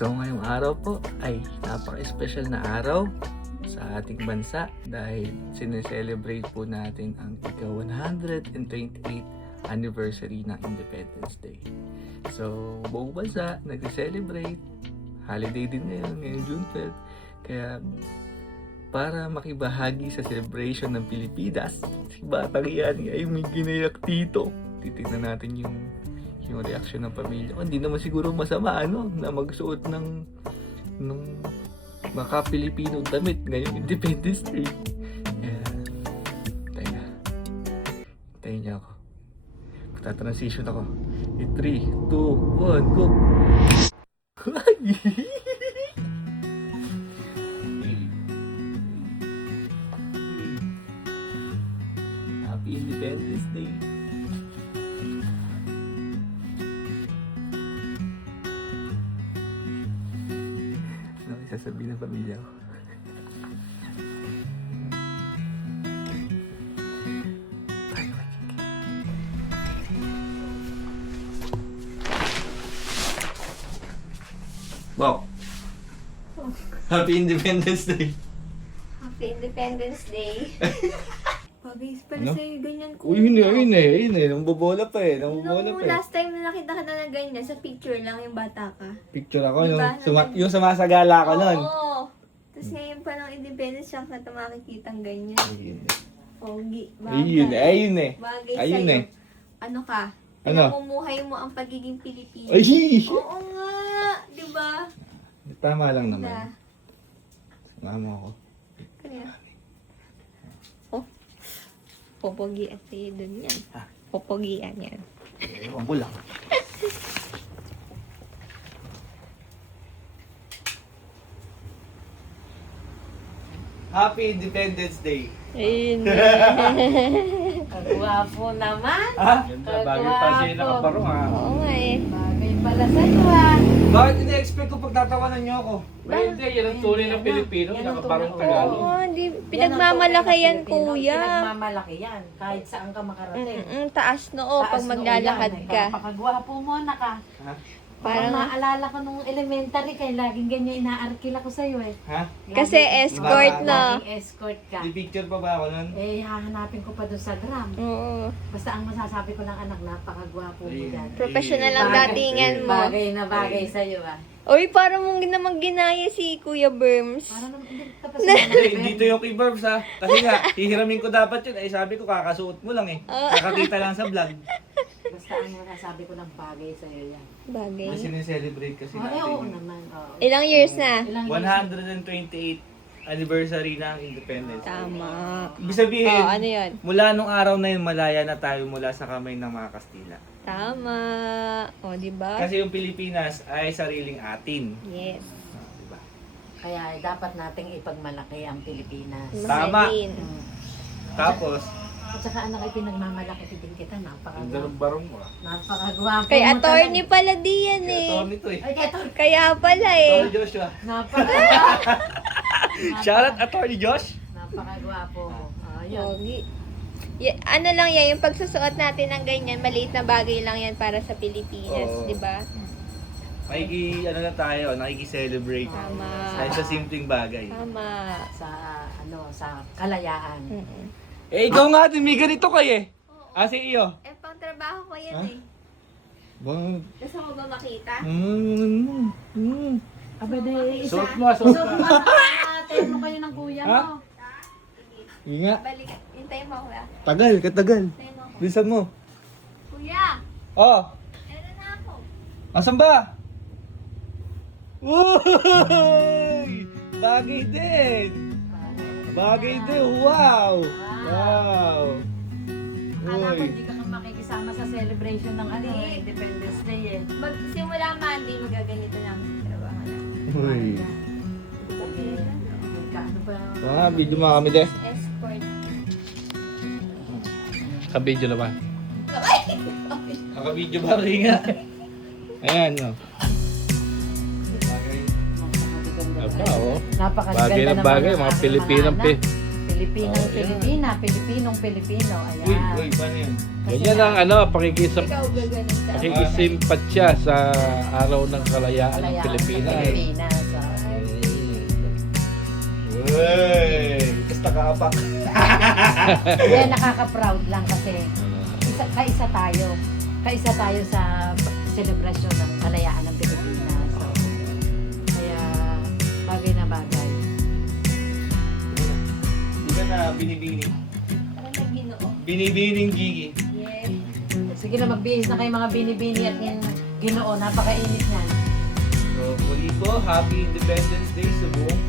So ngayong araw po ay napaka-special na araw sa ating bansa dahil sineselebrate po natin ang ika-128th anniversary ng Independence Day. So buong bansa nag-celebrate, holiday din ngayon June 12. Kaya para makibahagi sa celebration ng Pilipinas, si Batang yan ay may ginayak dito. Titignan natin yung reaction ng pamilya ko. Hindi naman siguro masama na magsuot ng maka-Pilipino damit ngayong Independence Day. Tayo niya ako. Magta-transition ako. In 3, 2, 1, go! Happy Independence Day! Sasabihin ng pamilya ko. Wow! Happy Independence Day! Happy Independence Day. Pabis pala Ano? sa'yo ganyan ko. Uy, yun eh. Nambobola pa eh. Last time na nakita kita na ganyan, sa picture lang yung bata ka. Picture ako, Diba? yung sumasagala ako nun. Oo. Tapos ngayon pa ng Independence Shock na ito makikitang ganyan. Ayun Pogi. Ayun eh. Bagay Ayun sa'yo. eh. Ano ka? Ano? Pinamumuhay mo ang pagiging Pilipino. Ay! Oo nga. Diba? Tama lang Ganda. naman. Sama mo ako. Kaya. Oh. Popogian sa'yo dun yan. Ah. Popogian yan. Ewan ko lang. Happy Independence Day! Ayun. Gwapo naman. Ha? Ganda, bagay pa siya nakabarong ha. Oo nga eh. Bagay pala sa'yo ah. Bakit ina-expect ko pagtatawanan niyo ako? Hindi, yan ang tunay ng Pilipino, Yan ang nakabarong tunay. Tagalog. Oo, di, pinagmamalaki yan, kuya. Pinagmamalaki yan. Kahit saan ka makarating. Taas noo pag Taas noo maglalakad yan, ka. Napakagwapo mo, naka. Ha? Parang Parang, naalala ko nung elementary kay laging ganyan inaarkila ko sa'yo eh. Ha? kasi escort, no? Laging escort ka. Di picture pa ba ako nun? Eh, hahanapin ko pa doon sa gram. Oo. Basta ang masasabi ko lang anak, napakagwapo mo Ayun. dyan. Professional ang Bagay. datingan mo. Bagay na bagay sa'yo ah. Uy, parang mong naman ginaya si Kuya Berms. Para naman, hindi tapos Hindi, dito yung kay Burbs ha. Kasi nga, hihiramin ko dapat yun. Ay sabi ko, kakasuot mo lang eh. Kakakita lang sa vlog. Basta ang masasabi ko lang bagay sa'yo yan. Bagay. Kasi sineselebrate kasi Oo natin. naman. Oo. Ilang years na? Ilang 128th anniversary ng Independence. Tama. Ibig sabihin, Oh, ano yun? mula nung araw na yun, malaya na tayo mula sa kamay ng mga Kastila. Tama. O, diba? Kasi yung Pilipinas ay sariling atin. Yes. Diba? Kaya dapat nating ipagmalaki ang Pilipinas. Tama. Mahalin. Tapos, At saka anak ay pinagmamalaki din kita. Napakagwapo. barong mo. Napakagwapo Kay mo attorney talaga. pala di yan Ito eh. nito eh. Ay, kay attorney. Kaya pala eh. Attorney Joshua. Napakagwapo. Shoutout Attorney Josh. Napakagwapo mo. Ayun. Pogi. Ano lang yan, yung pagsusuot natin ng ganyan, maliit na bagay lang yan para sa Pilipinas, Oo. di ba? Lang tayo, nakiki-celebrate. Tama. Dahil sa simpleng bagay. Tama. Sa kalayaan. Mm-mm. Eh, ikaw nga din, may ganito kayo eh. Ah, si iyo. Eh, pang trabaho ko yan Ha? eh. Bakit? Gusto mo ba makita? Aba, de, isa. Suot mo, suot So, mo. tayo mo kayo ng kuya Ha? mo. Hindi nga. Balik, hintayin mo kuya. Tagal, katagal. Hintayin mo ako. Bilisan mo. Kuya! Oh, Meron na ako. asan ba? Uy! Bagay din. Bagay din. Wow! Wow! Akala ko Uy. hindi ka makikisama sa celebration ng Independence Day eh. Magsimula Monday, magaganito na ako sa trabaho na. Uy. Ano ba? Mga video mo kami de. Escort. Kabidyo naman. Naka-video ba rin nga? Ayan, no. Aba, oh. Napakaganda Bagay na ng bagay, mga ano, Pilipinang anak. Pilipinang Oh, Pilipina, Pilipinong Pilipino. Ayan. paano yun? Kasi Ganyan ang ano, Ikaw gaganon sa pakikisimpatya sa araw ng kalayaan ng kalayaan Pilipinas. sa Pilipinas. So, Uy! Tapos nakaapak. kaya nakaka-proud lang kasi kaisa tayo. Kaisa tayo sa selebrasyon ng kalayaan ng Pilipinas. So, kaya bagay na bagay. Di ba na binibini? Parang nag-ginoo. Binibining Gigi. Yes. Sige na, magbihis na kayo mga binibini at yung Ginoo. Napakainit niyan. So, muli po, Happy Independence Day sa buong